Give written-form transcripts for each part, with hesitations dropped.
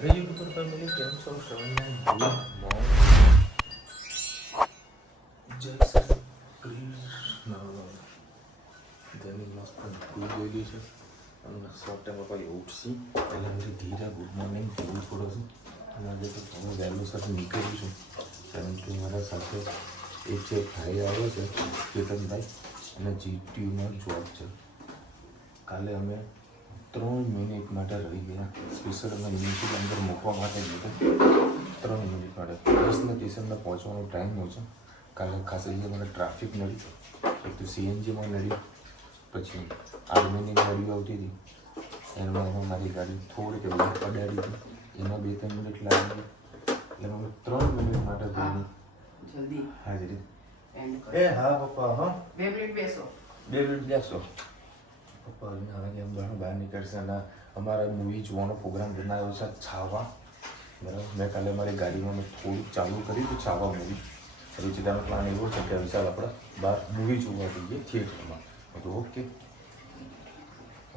Happy Putur family came so showing my good mom. Jai Sri Krishna. Then must be good lady. And short time of I oopsie. I am the Dira good morning. Good for us. And I get to value such a nickel. 17 hours after 5 hours. Chetan bhai અને જીટીયુમાં job છે. કાલે અમે 3 minute માટે રહી ગયા. Special અમે music અંદર મૂકવા માટે ગયા 3 મિનિટ માટે. બસના સ્ટેશનમાં પહોંચવાનો ટાઈમ હોય છે. કાલે ખાસ અહીંયા મને ટ્રાફિક નડી, એક તો સીએનજીમાં નડી, પછી આર્મીની ગાડીઓ આવતી હતી એમાં મારી ગાડી થોડીક અડાડી હતી, એમાં 2-3 મિનિટ લાગી. એટલે અમે 3 મિનિટ માટે ગઈ જલ્દી હાજરી. એ હા પપ્પા, હા 2 મિનિટ બેસો. 2 મિનિટ બેસો પપ્પા. હવે એમ બહાર નીકળશે અને અમારા મૂવી જોવાનો પ્રોગ્રામ બનાવ્યો છે છાવા. બરાબર, મેં કાલે મારી ગાડીમાં મેં થોડુંક ચાલુ કર્યું હતું છાવા મૂવી. રૂચિતાનો પ્લાન એવો છે કે વિશાલ આપણે બહાર મૂવી જોવા જઈએ થિયેટરમાં. તો ઓકે,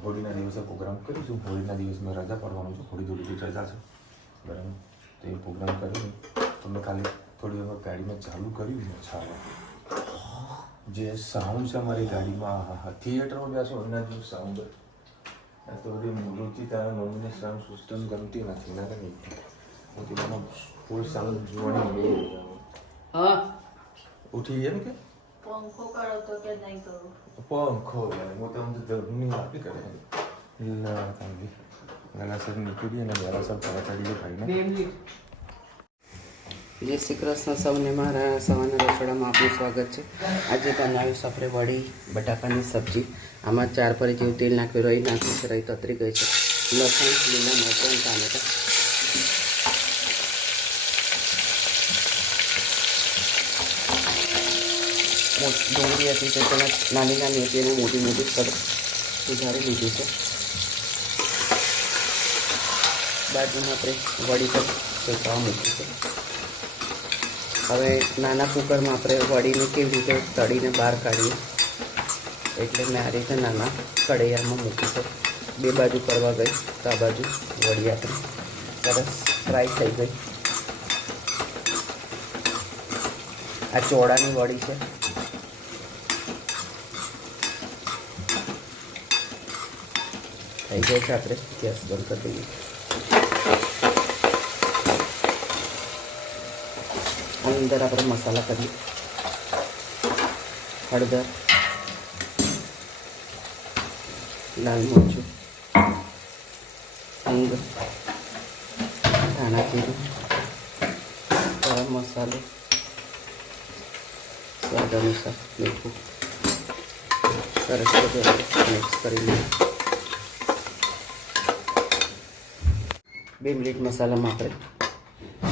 હોળીના દિવસે પ્રોગ્રામ કરીશું. હોળીના દિવસે મેં રજા પડવાનું છું, હોળી ધૂળેટી રજા છે. બરાબર, તો એ પ્રોગ્રામ કર્યો તો મેં ખાલી થોડી વખત ગાડીમાં ચાલુ કર્યું છે છાવા. જે સાઉન્ડ છે અમારી ગાડીમાં, હા થિયેટરમાં બેસો એના જેવું સાઉન્ડ. તો બધી રૂચિતાના મમ્મીને સાઉન્ડ સિસ્ટમ ગમતી નથી ના કરી હું ફૂલ સાઉન્ડ જોવાની. હા ઉઠી એમ કે પંખો કરો તો કે નહીં કરું? પંખો હું તમને ધર્મની વાત કરે વેલાસર નીકળી અને વેલાસર પારા ચડી ખાઈને. 2 મિનિટ. જય શ્રી કૃષ્ણ સૌને, મારા સવારના રસોડામાં આપનું સ્વાગત છે. આજે બનાવીશું આપણે વડી બટાકાની સબ્જી. આમાં 4 પરી જેવું તેલ નાખ્યું, રહી નાખ્યું છે, રહી તતરી ગઈ છે. લસણ, લીલા મરચાં, ટામેટાં. ડુંગળી હતી તો તેમાં નાની નાની હતી એને મોટી મોટી સરસ સુધારી લીધી છે. બાજુમાં આપણે વડી પર શેકવા મૂકી છે. હવે નાના કુકરમાં આપણે વડીને કેવી રીતે તળીને બહાર કાઢીએ એટલે મેં આ રીતે નાના કઢૈયામાં મૂકી છે. 2 બાજુ કરવા ગઈ તો આ બાજુ વડી આપણી સરસ ફ્રાય થઈ ગઈ. આ ચોળાની વડી છે. થઈ જાય છે, આપણે ગેસ બંધ કરી દઈએ. અંદર આપણે મસાલા કરીએ. હળદર, લાલ મરચું, હિંગ, ધાણા જીરું, ગરમ મસાલો, સ્વાદ અનુસાર મીઠું. સરસ બધું મિક્સ કરી લઈએ. 2 મિનિટ મસાલામાં આપણે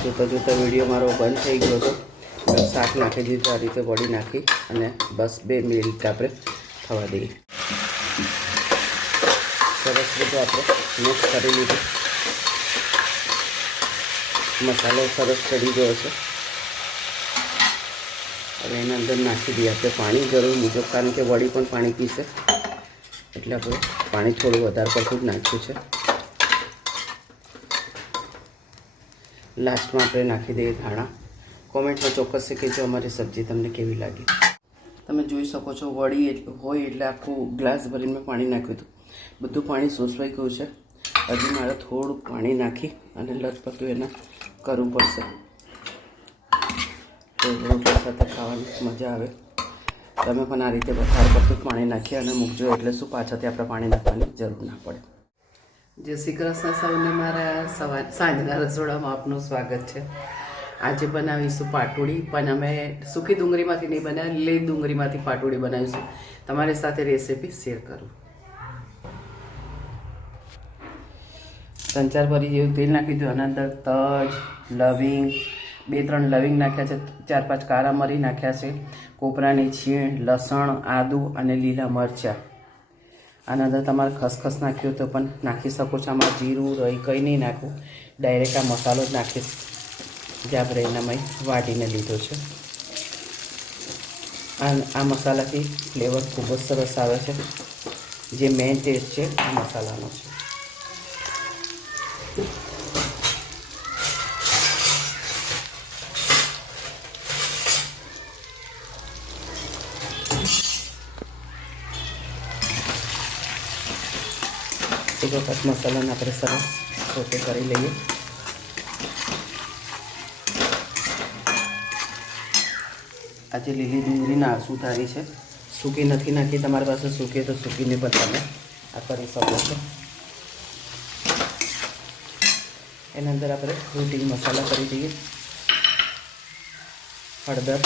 જોતાં જોતાં વિડીયો મારો બંધ થઈ ગયો હતો. શાક નાખી દીધું, આ રીતે વડી નાખી અને બસ 2 મિનિટ આપણે થવા દઈએ. સરસ બધું આપણે મિક્સ કરી લીધું. મસાલો સરસ ચડી ગયો છે. હવે એના અંદર નાખી દઈએ આપણે પાણી, જરૂર મુજબ, કારણ કે વડી પણ પાણી પીશે એટલે આપણે પાણી થોડું વધારે પડતું જ નાખ્યું છે. લાસ્ટમાં આપણે નાખી દઈએ ધાણા. કોમેન્ટમાં ચોક્કસ કહેજો અમારી સબ્જી તમને કેવી લાગી. તમે જોઈ શકો છો વડી હોય એટલે આખું ગ્લાસ ભરીને મેં પાણી નાખ્યું હતું. બધું પાણી સોસવાઈ ગયું છે. હજી મારે થોડું પાણી નાખી અને લચપચું એને કરવું પડશે તો રોટલા સાથે ખાવાની મજા આવે. તમે પણ આ રીતે વધારે પડતું પાણી નાખી અને મૂકજો એટલે શું પાછળથી આપણે પાણી નાખવાની જરૂર ના પડે. જય શ્રી કૃષ્ણ સૌને, મારા સાંજના રસોડામાં આપનું સ્વાગત છે. આજે બનાવીશું પાટોડી, પણ અમે સૂકી ડુંગળીમાંથી નહીં બનાવી, લીલી ડુંગળીમાંથી પાટોડી બનાવીશું. તમારી સાથે રેસીપી શેર કરું. 3-4 ભરી જેવું તેલ નાખી દીધું. આના અંદર તજ, લવિંગ, 2-3 લવિંગ નાખ્યા છે, 4-5 કાળા મરી નાખ્યા છે, કોપરાની છીણ, લસણ, આદું અને લીલા મરચાં. આના અંદર તમારે ખસખસ નાખ્યું તો પણ નાખી શકો છો. આમાં જીરું, રહી કંઈ નહીં નાખવું, ડાયરેક્ટ આ મસાલો જ નાખીશ જે આપણે એનામાં વાટીને લીધો છે. આ મસાલાથી ફ્લેવર ખૂબ જ સરસ આવે છે. જે મેઇન ટેસ્ટ છે આ મસાલાનો છે. એક વખત મસાલાને આપણે સરસ સોતે કરી લઈએ. આજે લીલી ડુંગળી નાસું થાય છે. સૂકી નથી નાખી, તમારી પાસે સૂકી તો સૂકીને પણ તમે આ કરી શકો છો. એના અંદર આપણે રૂટીન મસાલા કરી દઈએ. હળદર,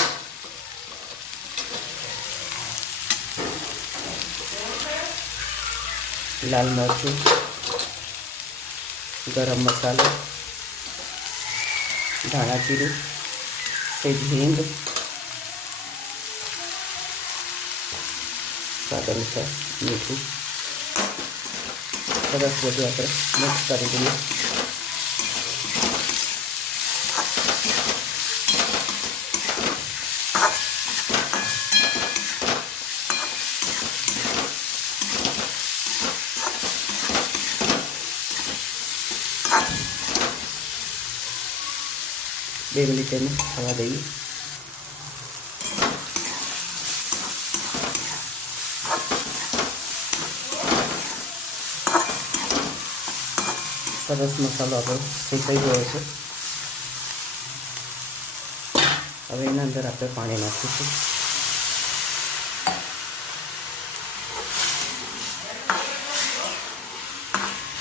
લાલ મરચું, ગરમ મસાલો, ધાણા જીરું, સેજ હિંગ, સ્વાદ અનુસાર મીઠું, સરસ બધું આપણે મિક્સ કરી દઈએ. બે મિનિટ એને થવા દઈએ. સરસ મસાલો આપણો શેકાઈ ગયો છે. હવે એના અંદર આપણે પાણી નાખીશું.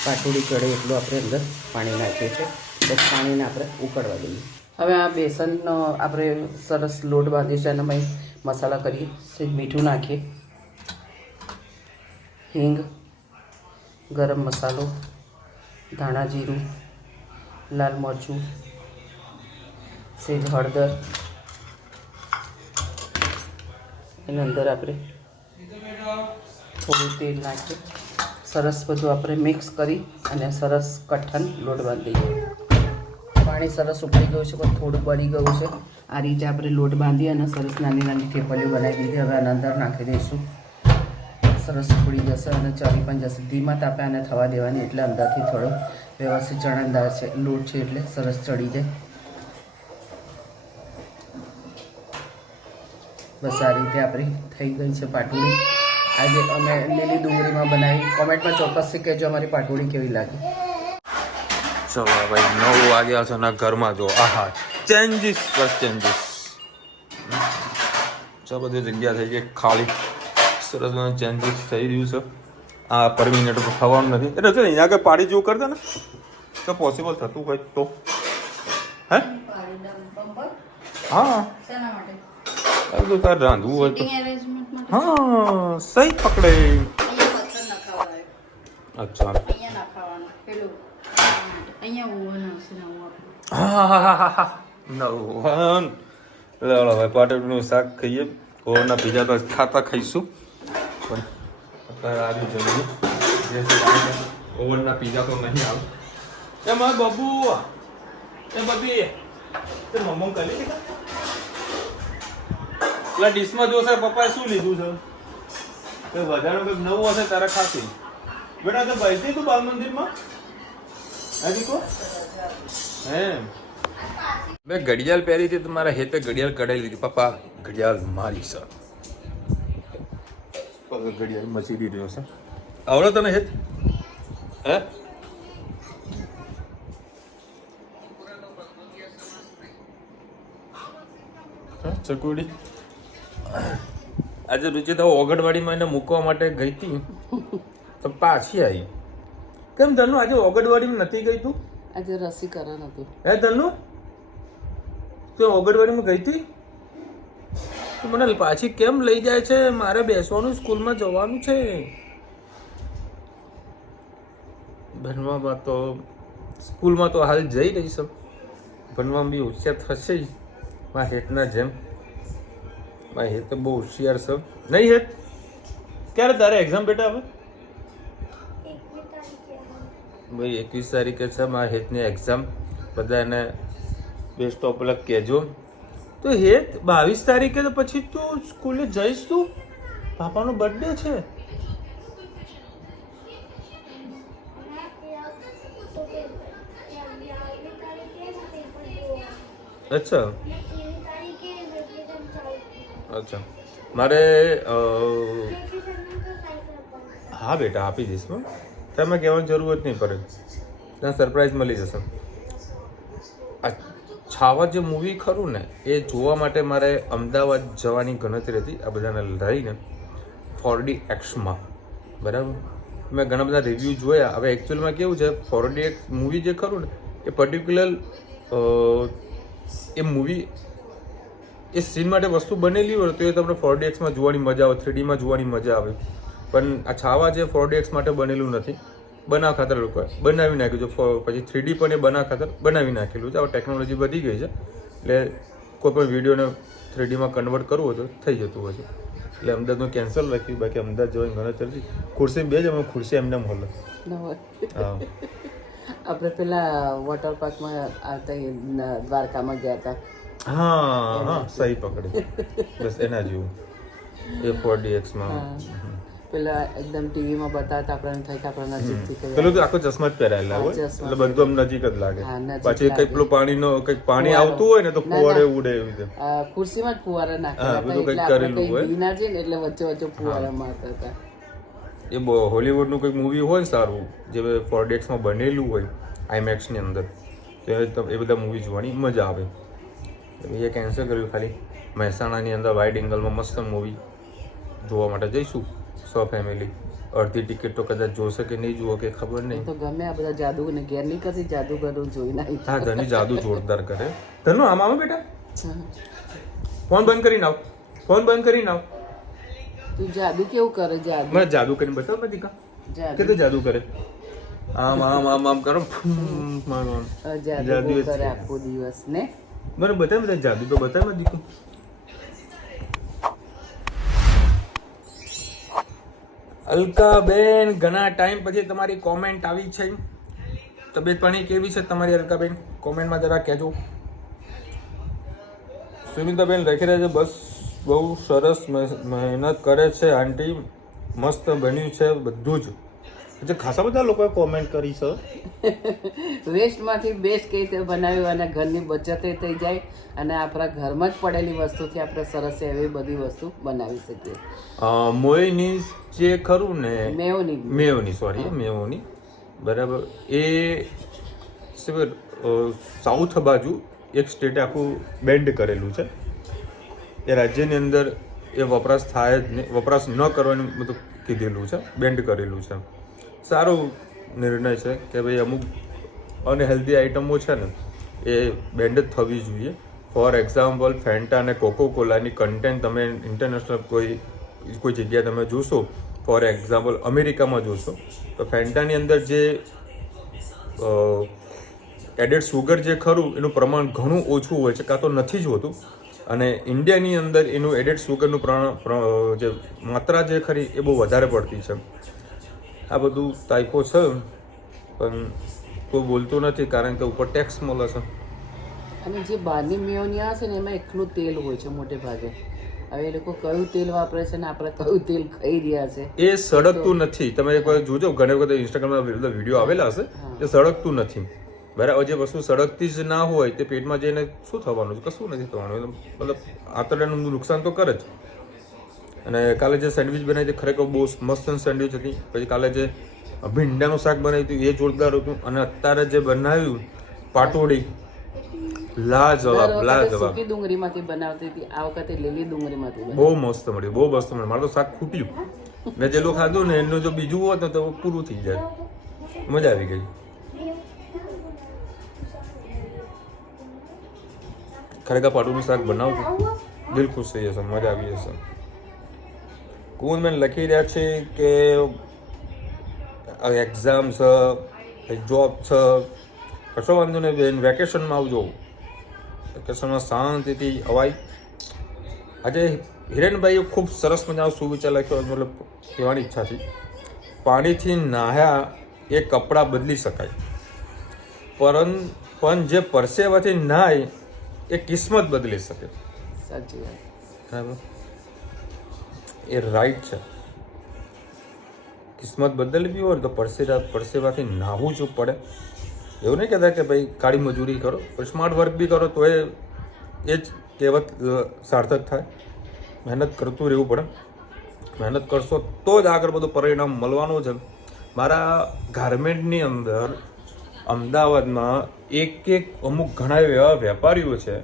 પાટોડી ચડે એટલું આપણે અંદર પાણી નાખીએ છીએ. બસ પાણીને આપણે ઉકળવા દઈએ. હવે આ બેસનનો આપણે સરસ લોટ બાંધીએ છીએ. એનામાં મસાલા કરીએ. સેજ મીઠું નાખીએ, હિંગ, ગરમ મસાલો, ધાણા જીરું, લાલ મરચું, સેજ હળદર. એના અંદર આપણે થોડું તેલ નાખીએ. સરસ બધું આપણે મિક્સ કરી અને સરસ કઠણ લોટ બાંધી દઈએ. પાણી સરસ ઉકળી ગયું છે, પણ થોડું બળી ગયું છે. આ રીતે આપણે લોટ બાંધી અને સરસ નાની નાની થેપલીઓ બનાવી દીધી. હવે આના અંદર નાખી દઈશું. સરસ ઉકળી જશે અને ચડી પણ જશે. ધીમા તાપે આને થવા દેવાની, એટલે અંદરથી થોડો વ્યવસ્થિત ચણાદાર છે લોટ છે એટલે સરસ ચડી જાય. બસ આ રીતે આપણી થઈ ગઈ છે પાટોડી. આજે અમે લીલી ડુંગળીમાં બનાવી. કોમેન્ટમાં ચોક્કસથી કહેજો અમારી પાટોડી કેવી લાગી. ચલો ભાઈ 9 વાગ્યા છે ને ઘરમાં જો આહા ચેન્જીસ પ્લસ ચેન્જીસ. બધી જગ્યા થઈ ગઈ ખાલી. સરસ મને ચેન્જીસ થઈ રહ્યું છે. આ પર મિનિટ તો થવાનું નથી. એટલે જો અહીંયા આગળ પાડી જેવું કરતા ને તો પોસિબલ થતું હોય તો. હે હા તો તાર રાંધવું હોય તો હા સહી પકડે. અચ્છા હા નવન. ચાલો ભાઈ પાટોડીનું શાક ખાઈએ. ઓવરના પીઝા તો ખાતા ખાઈશું, પણ અત્યારે આવી જલ્દી ઓવરના પીઝા તો નહીં આવે. એ મારા બબુ એ બબી એ મમ્મ કરી દીધા. પેલા ડીશમાં જોશે પપ્પાએ શું લીધું છે. કંઈ વધારે કંઈક નવું હશે તારે ખાસી. બેટા તો ભાઈ તું બાલ મંદિરમાં હજી કો હે મેં ઘડિયાળ પહેરી હતી તો મારા હેતે ઘડિયાળ કઢાઈ લીધી. પપ્પા ઘડિયાળ મારી છે. ઘડિયાળ મચી રહ્યો છે. આવડો તને હેત હે ચકુડી. આજે રુચિ તો ઓગણવાડીમાં એને મૂકવા માટે ગઈ હતી તો પાછી આવી. કેમ ધનુ આજે ઓગણવાડીમાં નથી ગઈ તું? આજે રસીકરણ હતું. હે ધનુ તું ઓગણવાડીમાં ગઈ હતી? મને પાછી કેમ લઈ જાય છે? મારે બેસવાનું, સ્કૂલમાં જવાનું છે. ભણવામાં તો સ્કૂલમાં તો હાલ જઈ રહી છે. ભણવામાં બી હોશિયાર થશે જ મારા હેતના જેમ. મારા હેત તો બહુ હોશિયાર છે નહીં હેત? ક્યારે તારે એક્ઝામ બેટા હવે? ભાઈ 21 તારીખે છે મારા હેતની એક્ઝામ. બધા એને બેસ્ટ ઓફ લક કહેજો. તો હેત 22 તારીખે તો પછી તું સ્કૂલે જઈશ? તું પાપાનો બર્થડે છે. અચ્છા અચ્છા મારે હા બેટા આપી દઈશ. તમે કહેવાની જરૂર જ નહીં પડે, ત્યાં સરપ્રાઈઝ મળી જશે. આ છાવા જે મૂવી ખરું ને એ જોવા માટે મારે અમદાવાદ જવાની ગણતરી હતી આ બધાને લઈને 4DXમાં. બરાબર, મેં ઘણા બધા રિવ્યૂ જોયા. હવે એકચ્યુઅલમાં કેવું છે, 4DX મૂવી જે ખરું ને એ પર્ટિક્યુલર એ મૂવી એ સીન માટે વસ્તુ બનેલી હોય તો એ તમને 4DXમાં જોવાની મજા આવે, 3Dમાં જોવાની મજા આવે. પણ આ છાવા જે 4DX માટે બનેલું નથી, બનાવ ખાતર લોકોએ બનાવી નાખ્યું છે. પછી 3D પણ એ બનાવ ખાતર બનાવી નાખેલું છે. હવે ટેકનોલોજી વધી ગઈ છે એટલે કોઈ પણ વિડીયોને 3Dમાં કન્વર્ટ કરવું હોય તો થઈ જતું હોય છે. એટલે અમદાવાદનું કેન્સલ રાખ્યું, બાકી અમદાવાદ જવાની ઘણા ચાલતી. ખુરશી બે જ અમે ખુરશી એમને મળે. હા, આપણે પેલા વોટર પાર્કમાં આવતા દ્વારકામાં ગયા હતા. હા હા, સહી પકડી. બસ એના જેવું એ 4DXમાં પેલા એકદમ ટીવીમાં બતાવતા આપણને થાય કે આપણે નજીકથી કઈ પેલું તો આખો ચશ્મા જ પહેરાયેલા હોય એટલે બધું આમ નજીક જ લાગે. પછી કંઈક પેલું પાણી આવતું હોય ને તો ફુવારે ઉડે એવી રીતે. ખુરશીમાં જ ફુવારા નાખેલા બધું કંઈક કરેલું હોય. ના છે ને એટલે વચ્ચે વચ્ચે ફુવારા મારતા હતા. એ હોલીવુડનું કંઈક મૂવી હોય સારું જે 4DXમાં બનેલું હોય આઈમેક્સની અંદર, તો એ બધા મૂવી જોવાની મજા આવે. એ કેન્સલ કર્યું. ખાલી મહેસાણાની અંદર વાઇડ એંગલમાં મસ્ત મૂવી જોવા માટે જઈશું ફેમિલી. અડધી ટિકિટ તો કદાચ જોશે કે નહીં જુઓ કે ખબર નહીં. તો ગમે આ બધા જાદુ ને ઘેર નહીં કરતી, જાદુગરો જોઈ નાખી. હા, ધની જાદુ જોરદાર કરે. ધનો આમ આવો બેટા, ફોન બંધ કરીને આવ, ફોન બંધ કરીને આવ. તું જાદુ કેવું કરે? જાદુ મને જાદુ કરીને બતાવ ને દીકા, કે તું જાદુ કરે. આમ આમ આમ આમ કરો, જાદુ કરે આખો દિવસ ને. મને બતાવ બધા જાદુ તો બતાવ ને દીકુ. અલકાબેન, ઘણા ટાઈમ પછી તમારી કોમેન્ટ આવી છે. તબિયત પાણી કેવી છે તમારી અલકાબેન? કોમેન્ટમાં જરા કહેજો. સુમિતાબેન લખી રહ્યા છે, બસ બહુ સરસ મહેનત કરે છે આંટી, મસ્ત બન્યું છે બધું જ. એટલે ખાસા બધા લોકોએ કોમેન્ટ કરી છે. વેસ્ટમાંથી બેસ્ટ કઈ રીતે બનાવ્યું અને ઘરની બચત થઈ જાય અને આપણા ઘરમાં જ પડેલી વસ્તુથી આપણે સરસ એવી બધી વસ્તુ બનાવી શકીએ. મોયની જે ખરું ને, મેવની બરાબર, એ સાઉથ બાજુ એક સ્ટેટે આખું બેન્ડ કરેલું છે. એ રાજ્યની અંદર એ વપરાશ થાય જ નહીં, વપરાશ ન કરવાનું બધું કીધેલું છે, બેન્ડ કરેલું છે. સારો નિર્ણય છે કે ભાઈ અમુક અનહેલ્ધી આઇટમો છે ને એ બેન્ડ જ થવી જોઈએ. ફોર એક્ઝામ્પલ ફેન્ટા અને કોકો કોલાની કન્ટેન્ટ તમે ઇન્ટરનેશનલ કોઈ જગ્યાએ તમે જોશો, ફોર એક્ઝામ્પલ અમેરિકામાં જોશો તો ફેન્ટાની અંદર જે એડેડ સુગર જે ખરું એનું પ્રમાણ ઘણું ઓછું હોય છે, કાં તો નથી જ હોતું. અને ઇન્ડિયાની અંદર એનું એડેડ સુગરનું જે માત્રા જે ખરી એ બહુ વધારે પડતી છે. આ બધું તાઇફો છે પણ કોઈ બોલતું નથી કારણ કે ઉપર ટેક્સ મળે છે. અને જે બહારની મેયોની આવે છે ને એમાં એકલું તેલ હોય છે મોટે ભાગે. હવે એ લોકો કયું તેલ વાપરે છે ને આપણે કયું તેલ ખાઈ રહ્યા છે એ સળગતું નથી. તમે એક વાર જોજો, ઘણી વખત ઇન્સ્ટાગ્રામમાં વિડીયો આવેલા હશે, એ સળગતું નથી. બરાબર, જે વસ્તુ સળગતી જ ના હોય તે પેટમાં જઈને શું થવાનું છે? કશું નથી થવાનું. મતલબ આંતરડાનું નુકસાન તો કરે જ. અને કાલે જે સેન્ડવિચ બનાવી હતી ખરેખર બહુ મસ્ત સેન્ડવિચ હતી. પછી કાલે જે ભીંડાનું શાક બનાવ્યું હતું એ જોરદાર હતું. અને અત્યારે જે બનાવ્યું પાટોડી, લાજવાબ. સૂકી ડુંગળીમાંથી બનાવતી હતી, આ વખતે લીલી ડુંગળીમાંથી. બહુ મસ્ત મળ્યું, બહુ મસ્ત મળ્યું. મારું તો શાક ખૂટ્યું. મેં જેટલું ખાધું ને એનું જો બીજું હોત ને તો પૂરું થઈ જાય. મજા આવી ગઈ. ખરેખર પાટોડીનું શાક બનાવતું દિલ ખુશ થઈ જશે, મજા આવી જશે. કુંવરબેન લખી રહ્યા છે કે એક્ઝામ છે, જોબ છે, કશો વાંધો નહીં બેન, વેકેશનમાં આવજો. વેકેશનમાં શાંતિથી અવાય. આજે હિરેનભાઈએ ખૂબ સરસ મજાનો સુવિચાર લખ્યો, મતલબ કહેવાની ઈચ્છા છે. પાણીથી નાહ્યા એ કપડાં બદલી શકાય, પણ જે પરસેવાથી નાય એ કિસ્મત બદલી શકે. સાચી વાત. બરાબર, એ રાઈટ છે. કિસ્મત બદલવી હોય તો પરસેવાથી નાહવું જ પડે. એવું નહીં કહેતા કે ભાઈ કાળી મજૂરી કરો, પણ સ્માર્ટ વર્ક બી કરો તો એ જ કહેવત સાર્થક થાય. મહેનત કરતું રહેવું પડે. મહેનત કરશો તો જ આગળ બધું પરિણામ મળવાનું છે. મારા ગાર્મેન્ટની અંદર અમદાવાદમાં એક અમુક ઘણા એવા વેપારીઓ છે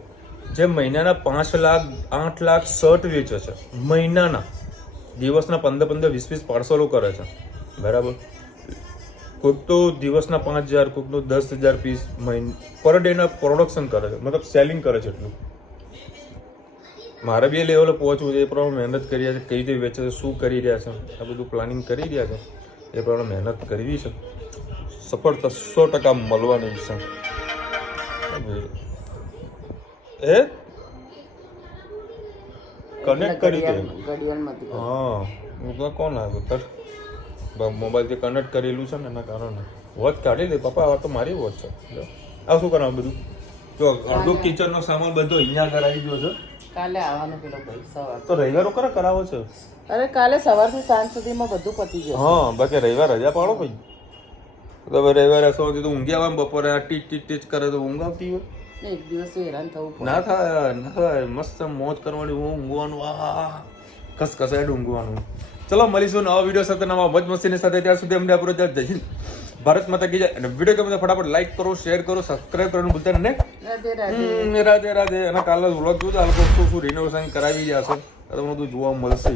જે મહિનાના 5 લાખ 8 લાખ શર્ટ વેચે છે. મહિનાના, દિવસના 15 20 પાર્સલો કરે છે. બરાબર. કોઈક તો દિવસના 5000, કોઈકનો 10,000 પીસ પર ડેના પ્રોડક્શન કરે છે, મતલબ સેલિંગ કરે છે. એટલું મારે બી એ લેવલે પહોંચવું છે. એ પ્રમાણે મહેનત કરી રહ્યા છે. કઈ રીતે વેચે છે, શું કરી રહ્યા છે, આ બધું પ્લાનિંગ કરી રહ્યા છે. એ પ્રમાણે મહેનત કરવી છે. સફળતા 100% મળવાની છે. એ કનેક્ટ કરી દે. હા, હું તો કોણ આવ્યો તાર મોબાઈલથી કનેક્ટ કરેલું છે ને એના કારણે વોચ કાઢી દે. પપ્પા આ તો મારી વોચ છે. આ શું કરવાનું બધું? જો અડધો કિચનનો સામાન બધો અહીંયા કરાવી દો છો. કાલે આવવાનો પેલો ભાઈ સવાર. તો રવિવારો કરે કરાવો છો? અરે કાલે સવારથી સાંજ સુધીમાં બધું પતી જશે. હા, બાકી રવિવાર રજા પાડો ભાઈ. તો રવિવારે સુધી તો ઊંઘી આવવાનું. બપોરે ટીચ ટીચ ટીચ કરે તો ઊંઘ આવતી હોય. એક દિવસ તો હેરાન થવું પડે. ના થાય, ના થાય. મસ્ત મોજ કરવાની, ઊંઘવાનું. આ કસકસાટ ઊંઘવાનું. ચલો મળીશું નવા વિડીયો સાથે, નવા મોજ મસ્તીની સાથે. ત્યાર સુધી અમને આપણો જય હિન્દ, ભારત માતા કી જય. અને વિડીયો ગમે તો ફટાફટ લાઈક કરો, શેર કરો, સબસ્ક્રાઇબ કરવાનું ભૂલતા નહીં. રાધે રાધે. રાધે રાધે. અને કાલે વ્લોગ જોજો, આ લોકો શું રિનોવેશન કરાવી રહ્યા છે તમને બધું જોવા મળશે.